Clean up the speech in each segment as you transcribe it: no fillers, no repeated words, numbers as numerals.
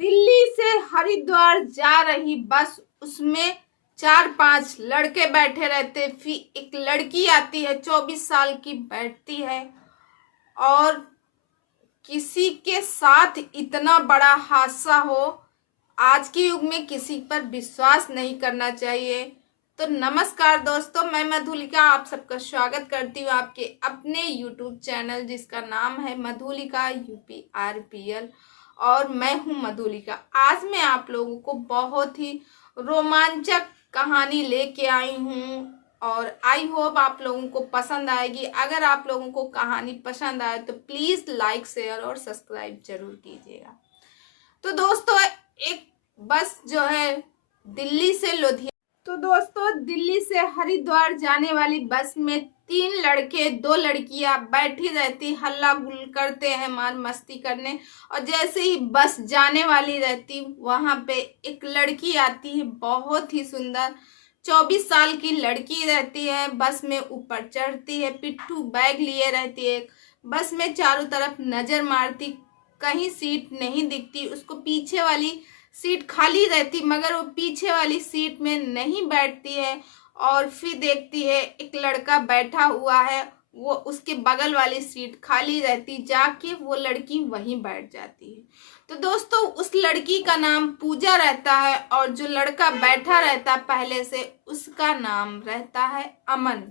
दिल्ली से हरिद्वार जा रही बस, उसमें 4-5 लड़के बैठे रहते, फिर एक लड़की आती है 24 साल की, बैठती है और किसी के साथ इतना बड़ा हादसा हो। आज के युग में किसी पर विश्वास नहीं करना चाहिए। तो नमस्कार दोस्तों, मैं मधुलिका आप सबका स्वागत करती हूँ आपके अपने YouTube चैनल जिसका नाम है मधुलिका UPRPL और मैं हूँ मधुलिका। आज मैं आप लोगों को बहुत ही रोमांचक कहानी लेके आई हूँ और आई होप आप लोगों को पसंद आएगी। अगर आप लोगों को कहानी पसंद आए तो प्लीज लाइक शेयर और सब्सक्राइब जरूर कीजिएगा। तो दोस्तों, एक बस जो है दिल्ली से लुधियाना, तो दोस्तों दिल्ली से हरिद्वार जाने वाली बस में 3 लड़के 2 लड़कियां बैठी रहती, हल्ला गुल करते हैं, मार मस्ती करने। और जैसे ही बस जाने वाली रहती, वहां पे एक लड़की आती है, बहुत ही सुंदर 24 साल की लड़की रहती है। बस में ऊपर चढ़ती है, पिट्ठू बैग लिए रहती है, बस में चारों तरफ नजर मारती, कहीं सीट नहीं दिखती। उसको पीछे वाली सीट खाली रहती मगर वो पीछे वाली सीट में नहीं बैठती है। और फिर देखती है एक लड़का बैठा हुआ है, वो उसके बगल वाली सीट खाली रहती, जाके वो लड़की वहीं बैठ जाती है। तो दोस्तों, उस लड़की का नाम पूजा रहता है और जो लड़का बैठा रहता है पहले से, उसका नाम रहता है अमन।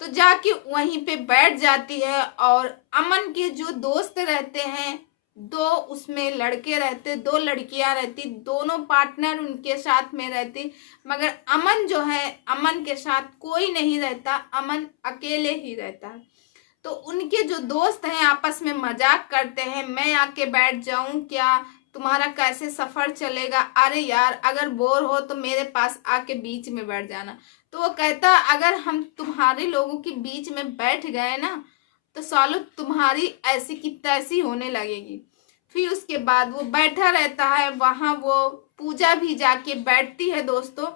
तो जाके वहीं पे बैठ जाती है और अमन के जो दोस्त रहते हैं, 2 उसमें लड़के रहते, 2 लड़कियां रहती, दोनों पार्टनर उनके साथ में रहती। मगर अमन जो है, अमन के साथ कोई नहीं रहता, अमन अकेले ही रहता है। तो उनके जो दोस्त हैं आपस में मजाक करते हैं, मैं आके बैठ जाऊं क्या, तुम्हारा कैसे सफर चलेगा, अरे यार अगर बोर हो तो मेरे पास आके बीच में बैठ जाना। तो वो कहता, अगर हम तुम्हारे लोगों के बीच में बैठ गए ना तो सालो तुम्हारी ऐसी की तैसी होने लगेगी। फिर उसके बाद वो बैठा रहता है, वहां वो पूजा भी जाके बैठती है दोस्तों।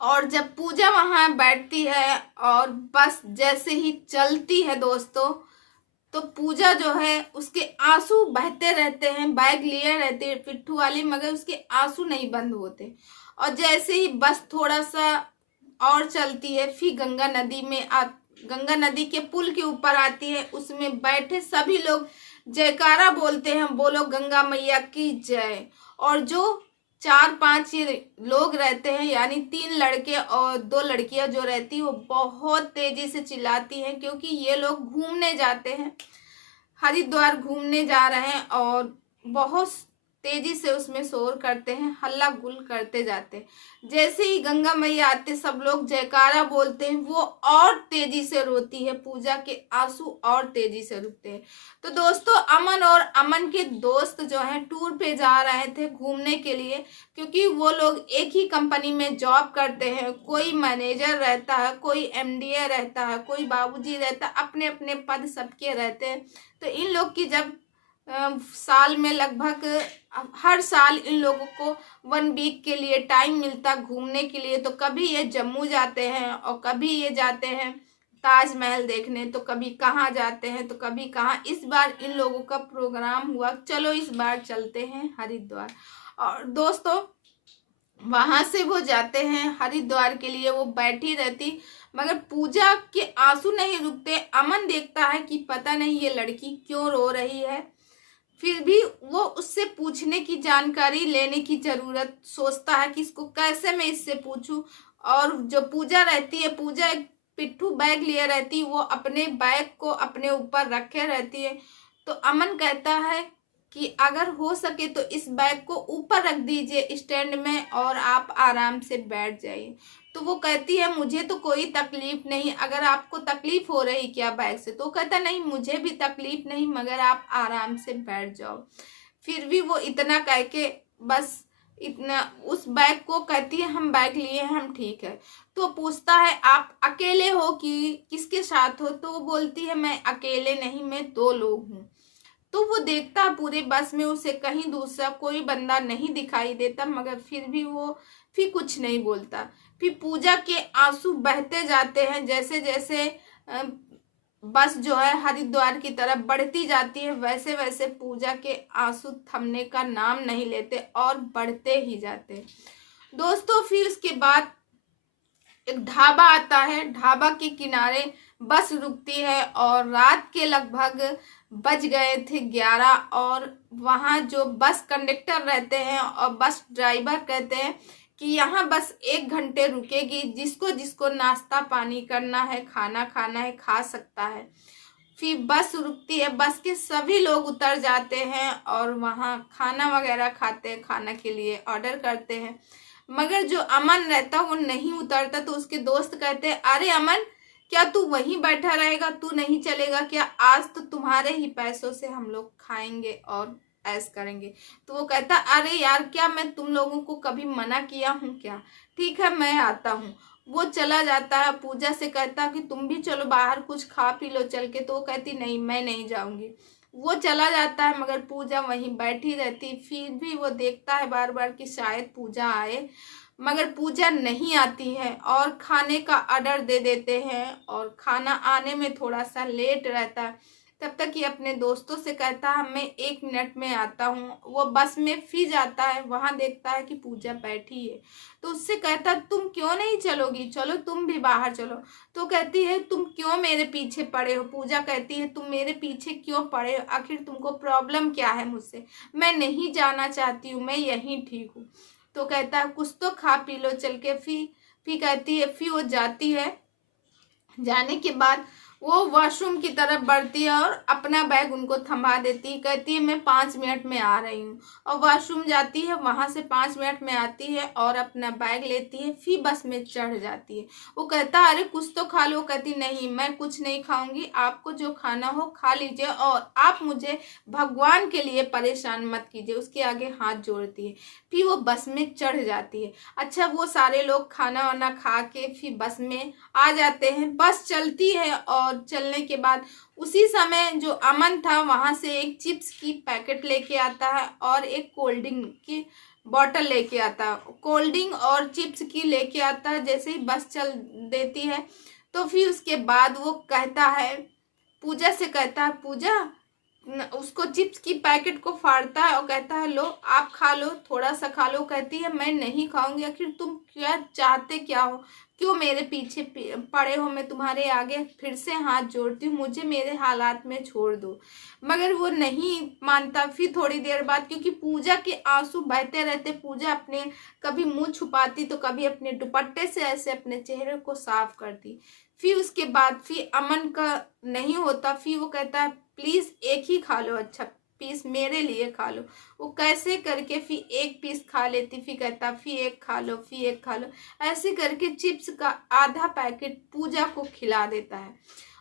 और जब पूजा वहां बैठती है और बस जैसे ही चलती है दोस्तों, तो पूजा जो है उसके आंसू बहते रहते हैं, बैग लिए रहते हैं पिट्ठू वाली, मगर उसके आंसू नहीं बंद होते। और जैसे ही बस थोड़ा सा और चलती है, फिर गंगा नदी के पुल के ऊपर आती है, उसमें बैठे सभी लोग जयकारा बोलते हैं, बोलो गंगा मैया की जय। और जो 4-5 लोग रहते हैं, यानी 3 लड़के और 2 लड़कियां जो रहती, वो बहुत तेजी से चिल्लाती हैं, क्योंकि ये लोग घूमने जाते हैं, हरिद्वार घूमने जा रहे हैं और बहुत तेजी से उसमें शोर करते हैं, हल्ला गुल करते जाते हैं। जैसे ही गंगा मैया आते, सब लोग जयकारा बोलते हैं, वो और तेजी से रोती है, पूजा के आंसू और तेजी से रुकते हैं। तो दोस्तों, अमन और अमन के दोस्त जो हैं टूर पे जा रहे थे घूमने के लिए, क्योंकि वो लोग एक ही कंपनी में जॉब करते हैं। कोई मैनेजर रहता है, कोई MDA रहता है, कोई बाबूजी रहता है, अपने अपने पद सबके रहते हैं। तो इन लोग की जब साल में लगभग हर साल इन लोगों को 1 वीक के लिए टाइम मिलता घूमने के लिए, तो कभी ये जम्मू जाते हैं और कभी ये जाते हैं ताजमहल देखने, तो कभी कहाँ जाते हैं तो कभी कहाँ। इस बार इन लोगों का प्रोग्राम हुआ, चलो इस बार चलते हैं हरिद्वार। और दोस्तों, वहां से वो जाते हैं हरिद्वार के लिए, वो बैठी रहती, मगर पूजा के आंसू नहीं रुकते। अमन देखता है कि पता नहीं ये लड़की क्यों रो रही है, फिर भी वो उससे पूछने की, जानकारी लेने की जरूरत सोचता है कि इसको कैसे मैं इससे पूछूं। और जो पूजा रहती है, पूजा एक पिट्ठू बैग लिए रहती, वो अपने बैग को अपने ऊपर रखे रहती है। तो अमन कहता है कि अगर हो सके तो इस बैग को ऊपर रख दीजिए स्टैंड में और आप आराम से बैठ जाइए। तो वो कहती है मुझे तो कोई तकलीफ नहीं, अगर आपको तकलीफ हो रही क्या बैग से, तो कहता नहीं मुझे भी तकलीफ नहीं, मगर आप आराम से बैठ जाओ। फिर भी वो इतना कह के बस इतना उस बैग को कहती है हम बैग लिए हैं, हम ठीक है। तो पूछता है आप अकेले हो कि किसके साथ हो, तो वो बोलती है मैं अकेले नहीं, मैं 2 लोग हूँ। तो वो देखता है पूरे बस में उसे कहीं दूसरा कोई बंदा नहीं दिखाई देता, मगर फिर भी वो फिर कुछ नहीं बोलता। फिर पूजा के आंसू बहते जाते हैं, जैसे जैसे बस जो है हरिद्वार की तरफ बढ़ती जाती है, वैसे वैसे पूजा के आंसू थमने का नाम नहीं लेते और बढ़ते ही जाते। दोस्तों फिर उसके बाद एक ढाबा आता है, ढाबा के किनारे बस रुकती है और रात के लगभग बज गए थे 11 और वहाँ जो बस कंडक्टर रहते हैं और बस ड्राइवर कहते हैं कि यहाँ बस 1 घंटे रुकेगी, जिसको जिसको नाश्ता पानी करना है, खाना खाना है, खा सकता है। फिर बस रुकती है, बस के सभी लोग उतर जाते हैं और वहाँ खाना वगैरह खाते हैं, खाना के लिए ऑर्डर करते हैं। मगर जो अमन रहता वो नहीं उतरता, तो उसके दोस्त कहते हैं अरे अमन, क्या तू वहीं बैठा रहेगा, तू नहीं चलेगा क्या? आज तो तुम्हारे ही पैसों से हम लोग खाएंगे और ऐश करेंगे। तो वो कहता अरे यार, क्या मैं तुम लोगों को कभी मना किया हूँ क्या? ठीक है मैं आता हूँ। वो चला जाता है, पूजा से कहता कि तुम भी चलो बाहर कुछ खा पी लो चल के। तो वो कहती नहीं मैं नहीं जाऊंगी। वो चला जाता है मगर पूजा वहीं बैठी रहती। फिर भी वो देखता है बार बार कि शायद पूजा आए, मगर पूजा नहीं आती है और खाने का ऑर्डर दे देते हैं और खाना आने में थोड़ा सा लेट रहता है। तब तक ये अपने दोस्तों से कहता है मैं 1 मिनट में आता हूँ। वो बस में फिर जाता है, वहां देखता है कि पूजा बैठी है। तो उससे कहता तुम क्यों नहीं चलोगी, चलो तुम भी बाहर चलो। तो कहती है तुम क्यों मेरे पीछे पड़े हो? पूजा कहती है तुम मेरे पीछे क्यों पड़े हो, आखिर तुमको प्रॉब्लम क्या है मुझसे? मैं नहीं जाना चाहती हूँ, मैं यहीं ठीक हूँ। तो कहता है कुछ तो खा पी लो चल के। फिर कहती है, फिर वो जाती है। जाने के बाद वो वॉशरूम की तरफ बढ़ती है और अपना बैग उनको थमा देती है। कहती है मैं 5 मिनट में आ रही हूँ, और वॉशरूम जाती है, वहां से 5 मिनट में आती है और अपना बैग लेती है, फिर बस में चढ़ जाती है। वो कहता है अरे कुछ तो खा लो। कहती नहीं मैं कुछ नहीं खाऊंगी, आपको जो खाना हो खा लीजिए और आप मुझे भगवान के लिए परेशान मत कीजिए। उसके आगे हाथ जोड़ती है, फिर वो बस में चढ़ जाती है। अच्छा वो सारे लोग खाना वाना खा के फिर बस में आ जाते हैं। बस चलती है और चलने के बाद उसी समय जो अमन था वहां से एक चिप्स की पैकेट लेके आता है और एक कोल्ड ड्रिंक की बॉटल लेके आता है। कोल्ड ड्रिंक और चिप्स की लेके आता है। जैसे ही बस चल देती है तो फिर उसके बाद वो कहता है, पूजा से कहता है, पूजा उसको चिप्स की पैकेट को फाड़ता है और कहता है लो आप खा लो, थोड़ा सा खा लो। कहती है मैं नहीं खाऊंगी, आखिर तुम क्या चाहते क्या हो, क्यों मेरे पीछे पड़े हो? मैं तुम्हारे आगे फिर से हाथ जोड़ती हूँ, मुझे मेरे हालात में छोड़ दो। मगर वो नहीं मानता। फिर थोड़ी देर बाद, क्योंकि पूजा के आंसू बहते रहते, पूजा अपने कभी मुंह छुपाती तो कभी अपने दुपट्टे से ऐसे अपने चेहरे को साफ करती। फिर उसके बाद फिर अमन का नहीं होता। फिर वो कहता है प्लीज एक ही खा लो, अच्छा पीस मेरे लिए खा लो। वो कैसे करके फिर एक पीस खा लेती, फिर कहता फिर एक खा लो, फिर एक खा लो। ऐसे करके चिप्स का आधा पैकेट पूजा को खिला देता है।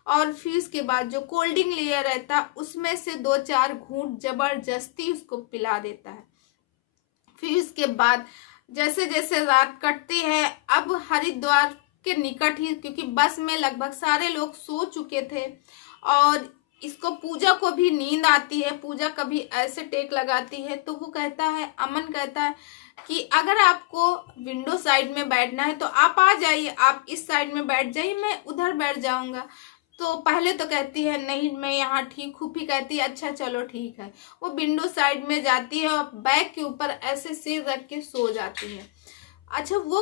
और फिर उसके बाद जो कोल्ड ड्रिंक लिया रहता उसमें से 2-4 घूंट जबरदस्ती उसको पिला देता है। फिर उसके बाद जैसे जैसे रात कटती है, अब हरिद्वार के निकट ही, क्योंकि बस में लगभग सारे लोग सो चुके थे और इसको पूजा को भी नींद आती है। पूजा कभी ऐसे टेक लगाती है तो वो कहता है, अमन कहता है कि अगर आपको विंडो साइड में बैठना है तो आप आ जाइए, आप इस साइड में बैठ जाइए, मैं उधर बैठ जाऊंगा। तो पहले तो कहती है नहीं मैं यहाँ ठीक हूँ, फिर कहती है अच्छा चलो ठीक है। वो विंडो साइड में जाती है और बैग के ऊपर ऐसे सिर रख के सो जाती है। अच्छा वो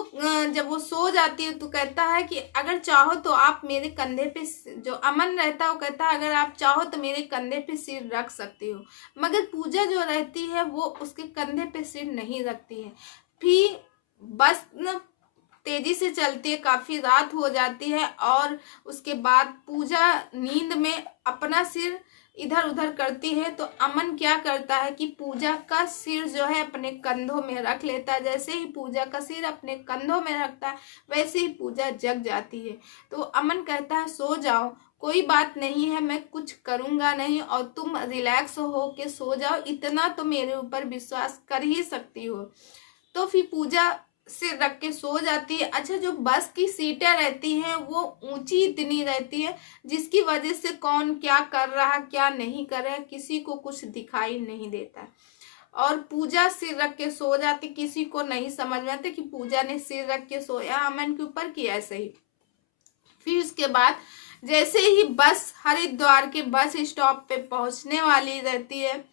जब वो सो जाती है तो कहता है कि अगर चाहो तो आप मेरे कंधे पे, जो अमन रहता है वो कहता है अगर आप चाहो तो मेरे कंधे पे सिर रख सकती हो। मगर पूजा जो रहती है वो उसके कंधे पे सिर नहीं रखती है। फिर बस न तेजी से चलती है, काफी रात हो जाती है और उसके बाद पूजा नींद में अपना सिर इधर उधर करती है। तो अमन क्या करता है कि पूजा का सिर जो है अपने कंधों में रख लेता है। जैसे ही पूजा का सिर अपने कंधों में रखता है वैसे ही पूजा जग जाती है। तो अमन कहता है सो जाओ, कोई बात नहीं है, मैं कुछ करूंगा नहीं और तुम रिलैक्स हो के सो जाओ, इतना तो मेरे ऊपर विश्वास कर ही सकती हो। तो फिर पूजा सिर रख के सो जाती है। अच्छा जो बस की सीटें रहती हैं वो ऊंची इतनी रहती है जिसकी वजह से कौन क्या कर रहा क्या नहीं कर रहा है किसी को कुछ दिखाई नहीं देता। और पूजा सिर रख के सो जाती, किसी को नहीं समझ में आता कि पूजा ने सिर रख के सोया अमन के ऊपर कि ऐसे ही। फिर उसके बाद जैसे ही बस हरिद्वार के बस स्टॉप पे पहुंचने वाली रहती है,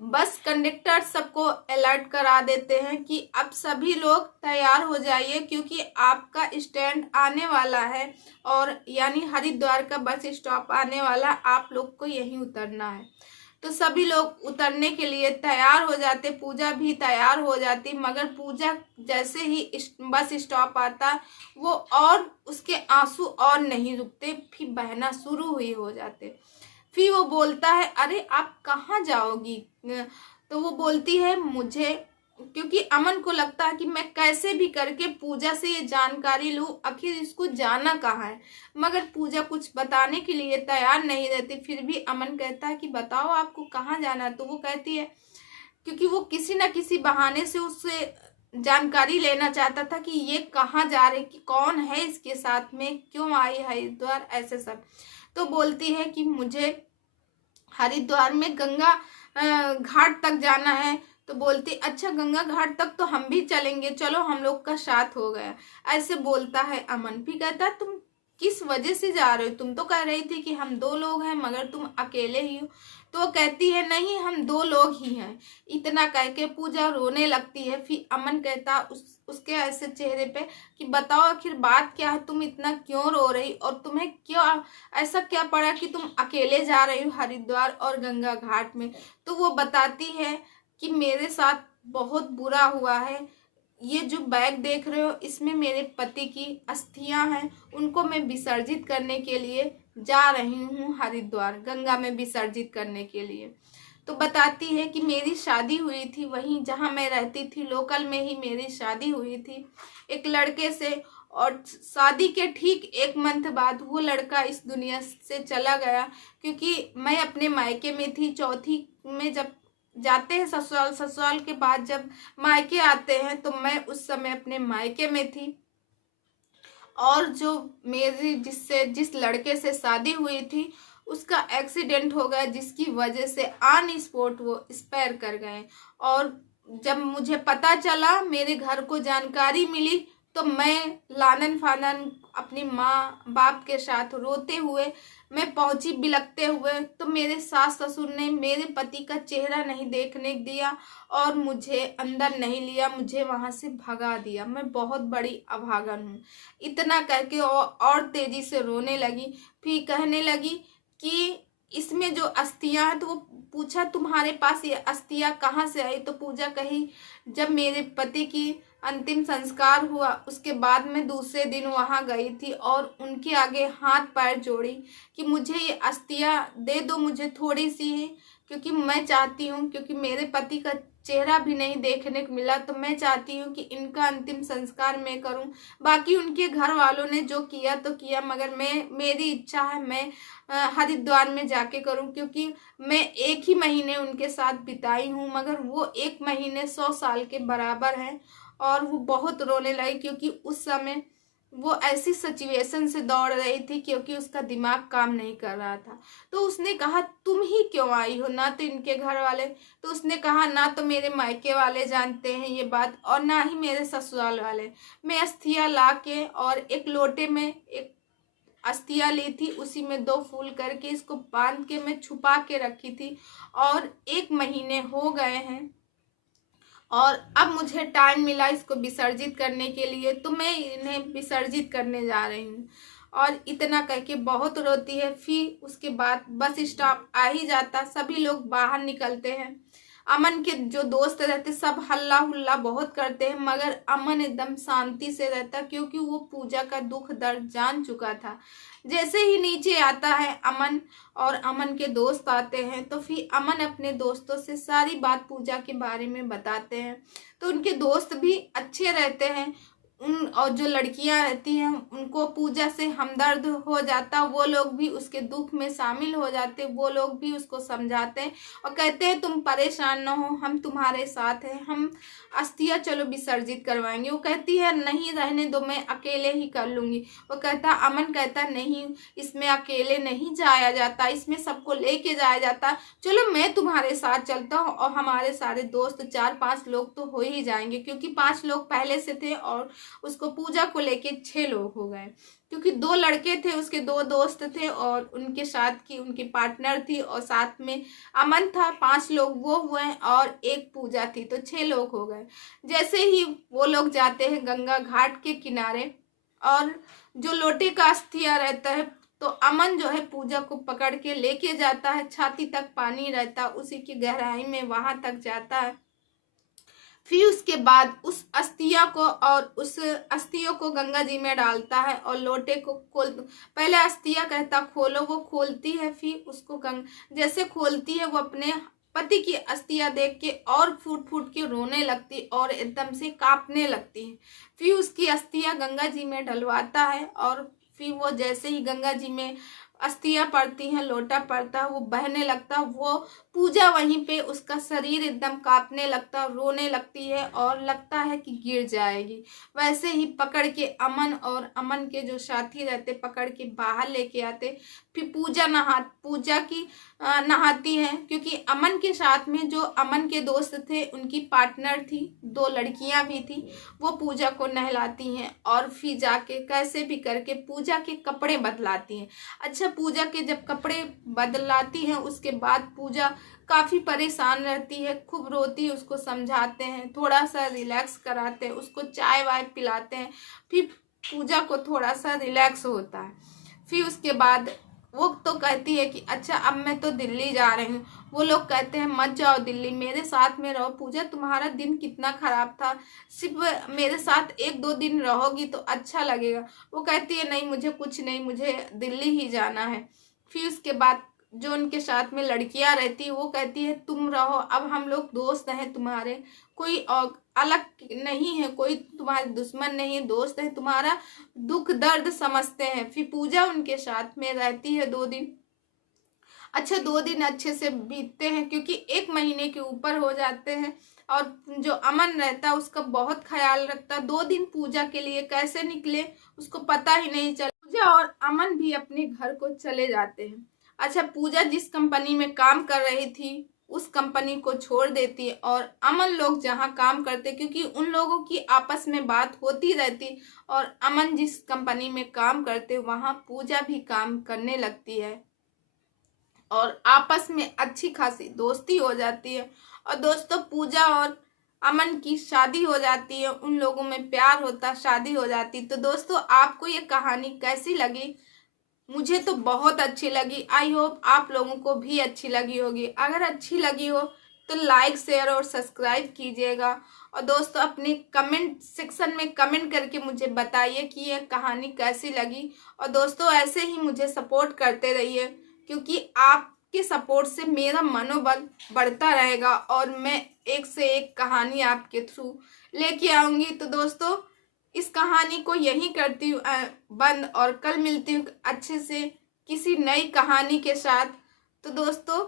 बस कंडक्टर सबको अलर्ट करा देते हैं कि अब सभी लोग तैयार हो जाइए क्योंकि आपका स्टैंड आने वाला है, और यानी हरिद्वार का बस स्टॉप आने वाला, आप लोग को यहीं उतरना है। तो सभी लोग उतरने के लिए तैयार हो जाते, पूजा भी तैयार हो जाती, मगर पूजा जैसे ही बस स्टॉप आता वो और उसके आंसू और नहीं रुकते, फिर बहना शुरू हुई हो जाते। फिर वो बोलता है अरे आप कहाँ जाओगी? तो वो बोलती है मुझे, क्योंकि अमन को लगता है कि मैं कैसे भी करके पूजा से ये जानकारी लूं, आखिर इसको जाना कहाँ है, मगर पूजा कुछ बताने के लिए तैयार नहीं रहती। फिर भी अमन कहता है कि बताओ आपको कहाँ जाना है। तो वो कहती है, क्योंकि वो किसी न किसी बहाने से उससे जानकारी लेना चाहता था कि ये कहाँ जा रही, कि कौन है इसके साथ में, क्यों आई हरिद्वार, ऐसे सब। तो बोलती है कि मुझे हरिद्वार में गंगा घाट तक जाना है। तो बोलती अच्छा गंगा घाट तक तो हम भी चलेंगे, चलो हम लोग का साथ हो गया, ऐसे बोलता है अमन। भी कहता तुम किस वजह से जा रहे हो, तुम तो कह रही थी कि हम 2 लोग हैं मगर तुम अकेले ही हो। तो वो कहती है नहीं हम 2 लोग ही हैं। इतना कह के पूजा रोने लगती है। फिर अमन कहता उसके ऐसे चेहरे पे कि बताओ आखिर बात क्या है, तुम इतना क्यों रो रही, और तुम्हें क्यों ऐसा क्या पड़ा कि तुम अकेले जा रही हो हरिद्वार और गंगा घाट में। तो वो बताती है कि मेरे साथ बहुत बुरा हुआ है, ये जो बैग देख रहे हो इसमें मेरे पति की अस्थियां हैं, उनको मैं विसर्जित करने के लिए जा रही हूँ हरिद्वार, गंगा में विसर्जित करने के लिए। तो बताती है कि मेरी शादी हुई थी वहीं जहाँ मैं रहती थी, लोकल में ही मेरी शादी हुई थी एक लड़के से, और शादी के ठीक 1 मंथ बाद वो लड़का इस दुनिया से चला गया, क्योंकि मैं अपने मायके में थी। चौथी में जब जाते हैं ससुराल, ससुराल के बाद जब मायके आते हैं, तो मैं उस समय अपने मायके में थी, और जो मेरी जिस लड़के से शादी हुई थी उसका एक्सीडेंट हो गया, जिसकी वजह से ऑन स्पॉट वो एक्सपायर कर गए। और जब मुझे पता चला, मेरे घर को जानकारी मिली, तो मैं लानन फानन अपनी माँ बाप के साथ रोते हुए मैं पहुंची, बिलखते हुए। तो मेरे सास ससुर ने मेरे पति का चेहरा नहीं देखने दिया और मुझे अंदर नहीं लिया, मुझे वहां से भगा दिया। मैं बहुत बड़ी अभागन हूँ। इतना करके और तेजी से रोने लगी। फिर कहने लगी कि इसमें जो अस्थियां हैं, तो वो पूछा तुम्हारे पास ये अस्थियां कहाँ से आई। तो पूजा कही जब मेरे पति की अंतिम संस्कार हुआ उसके बाद मैं दूसरे दिन वहां गई थी और उनके आगे हाथ पैर जोड़ी कि मुझे ये अस्थियां दे दो, मुझे थोड़ी सी ही, क्योंकि मैं चाहती हूँ, क्योंकि मेरे पति का चेहरा भी नहीं देखने को मिला, तो मैं चाहती हूँ कि इनका अंतिम संस्कार मैं करूँ। बाकी उनके घर वालों ने जो किया तो किया, मगर मेरी इच्छा है मैं हरिद्वार में जाके करूँ, क्योंकि मैं 1 ही महीने उनके साथ बिताई हूँ, मगर वो 1 महीने 100 साल के बराबर हैं। और वो बहुत रोने लगी, क्योंकि उस समय वो ऐसी सिचुएशन से दौड़ रही थी, क्योंकि उसका दिमाग काम नहीं कर रहा था। तो उसने कहा तुम ही क्यों आई हो, ना तो इनके घर वाले। तो उसने कहा ना तो मेरे मायके वाले जानते हैं ये बात, और ना ही मेरे ससुराल वाले। मैं अस्थियां ला के और एक लोटे में एक अस्थियां ली थी, उसी में 2 फूल करके इसको बांध के मैं छुपा के रखी थी, और 1 महीने हो गए हैं और अब मुझे टाइम मिला इसको विसर्जित करने के लिए, तो मैं इन्हें विसर्जित करने जा रही हूँ। और इतना करके बहुत रोती है। फिर उसके बाद बस स्टॉप आ ही जाता, सभी लोग बाहर निकलते हैं। अमन के जो दोस्त रहते सब हल्ला हुल्ला बहुत करते हैं, मगर अमन एकदम शांति से रहता, क्योंकि वो पूजा का दुख दर्द जान चुका था। जैसे ही नीचे आता है अमन और अमन के दोस्त आते हैं, तो फिर अमन अपने दोस्तों से सारी बात पूजा के बारे में बताते हैं। तो उनके दोस्त भी अच्छे रहते हैं। और जो लड़कियां रहती हैं उनको पूजा से हमदर्द हो जाता, वो लोग भी उसके दुख में शामिल हो जाते, वो लोग भी उसको समझाते हैं और कहते हैं तुम परेशान न हो, हम तुम्हारे साथ हैं, हम अस्थियां चलो विसर्जित करवाएंगे। वो कहती है नहीं रहने दो, मैं अकेले ही कर लूंगी। वो कहता, अमन कहता नहीं इसमें अकेले नहीं जाया जाता, इसमें सबको लेके जाया जाता, चलो मैं तुम्हारे साथ चलता हूँ। और हमारे सारे दोस्त 4-5 लोग तो हो ही जाएंगे, क्योंकि 5 लोग पहले से थे और उसको पूजा को लेके 6 लोग हो गए, क्योंकि 2 लड़के थे, उसके 2 दोस्त थे और उनके साथ की उनकी पार्टनर थी और साथ में अमन था। 5 लोग वो हुए और एक पूजा थी, तो 6 लोग हो गए। जैसे ही वो लोग जाते हैं गंगा घाट के किनारे और जो लोटे का अस्थिया रहता है, तो अमन जो है पूजा को पकड़ के लेके जाता है, छाती तक पानी रहता, उसी की गहराई में वहां तक जाता है। फिर उसके बाद उस अस्थिया को और उस अस्थियों को गंगा जी में डालता है और लोटे को खोल, पहले अस्थिया कहता खोलो, वो खोलती है, फिर उसको जैसे खोलती है वो अपने पति की अस्थिया देख के और फूट फूट के रोने लगती और एकदम से कांपने लगती है। फिर उसकी अस्थिया गंगा जी में डलवाता है और फिर वो जैसे ही गंगा जी में अस्थियां पड़ती हैं, लोटा पड़ता है, वो बहने लगता, वो पूजा वहीं पे उसका शरीर एकदम कांपने लगता, रोने लगती है और लगता है कि गिर जाएगी। वैसे ही पकड़ के अमन और अमन के जो साथी रहते पकड़ के बाहर लेके आते। फिर पूजा की नहाती है, क्योंकि अमन के साथ में जो अमन के दोस्त थे उनकी पार्टनर थी, 2 लड़कियां भी थी, वो पूजा को नहलाती हैं और फिर जाके कैसे भी करके पूजा के कपड़े बदलाती हैं। अच्छा, पूजा के जब कपड़े बदलाती हैं उसके बाद पूजा काफ़ी परेशान रहती है, खूब रोती है, उसको समझाते हैं, थोड़ा सा रिलैक्स कराते हैं, उसको चाय वाय पिलाते हैं, फिर पूजा को थोड़ा सा रिलैक्स होता है। फिर उसके बाद वो तो कहती है कि अच्छा अब मैं तो दिल्ली जा रही हूँ। वो लोग कहते हैं मत जाओ दिल्ली, मेरे साथ में रहो। पूजा तुम्हारा दिन कितना खराब था, सिर्फ मेरे साथ 1-2 दिन रहोगी तो अच्छा लगेगा। वो कहती है नहीं मुझे कुछ नहीं, मुझे दिल्ली ही जाना है। फिर उसके बाद जो उनके साथ में लड़कियां रहती है वो कहती है तुम रहो, अब हम लोग दोस्त हैं तुम्हारे, कोई अलग नहीं है, कोई तुम्हारे दुश्मन नहीं है, दोस्त है, तुम्हारा दुख दर्द समझते हैं। फिर पूजा उनके साथ में रहती है 2 दिन। अच्छा, 2 दिन अच्छे से बीतते हैं, क्योंकि 1 महीने के ऊपर हो जाते हैं और जो अमन रहता है उसका बहुत ख्याल रखता। 2 दिन पूजा के लिए कैसे निकले उसको पता ही नहीं चला। पूजा और अमन भी अपने घर को चले जाते हैं। अच्छा, पूजा जिस कंपनी में काम कर रही थी उस कंपनी को छोड़ देती है और अमन लोग जहाँ काम करते, क्योंकि उन लोगों की आपस में बात होती रहती, और अमन जिस कंपनी में काम करते वहाँ पूजा भी काम करने लगती है और आपस में अच्छी खासी दोस्ती हो जाती है। और दोस्तों, पूजा और अमन की शादी हो जाती है, उन लोगों में प्यार होता, शादी हो जाती। तो दोस्तों, आपको ये कहानी कैसी लगी? मुझे तो बहुत अच्छी लगी। आई होप आप लोगों को भी अच्छी लगी होगी। अगर अच्छी लगी हो तो लाइक शेयर और सब्सक्राइब कीजिएगा। और दोस्तों, अपने कमेंट सेक्शन में कमेंट करके मुझे बताइए कि ये कहानी कैसी लगी। और दोस्तों, ऐसे ही मुझे सपोर्ट करते रहिए, क्योंकि आपके सपोर्ट से मेरा मनोबल बढ़ता रहेगा और मैं एक से एक कहानी आपके थ्रू लेके आऊँगी। तो दोस्तों, इस कहानी को यहीं करती हूँ बंद और कल मिलती हूँ अच्छे से किसी नई कहानी के साथ। तो दोस्तों,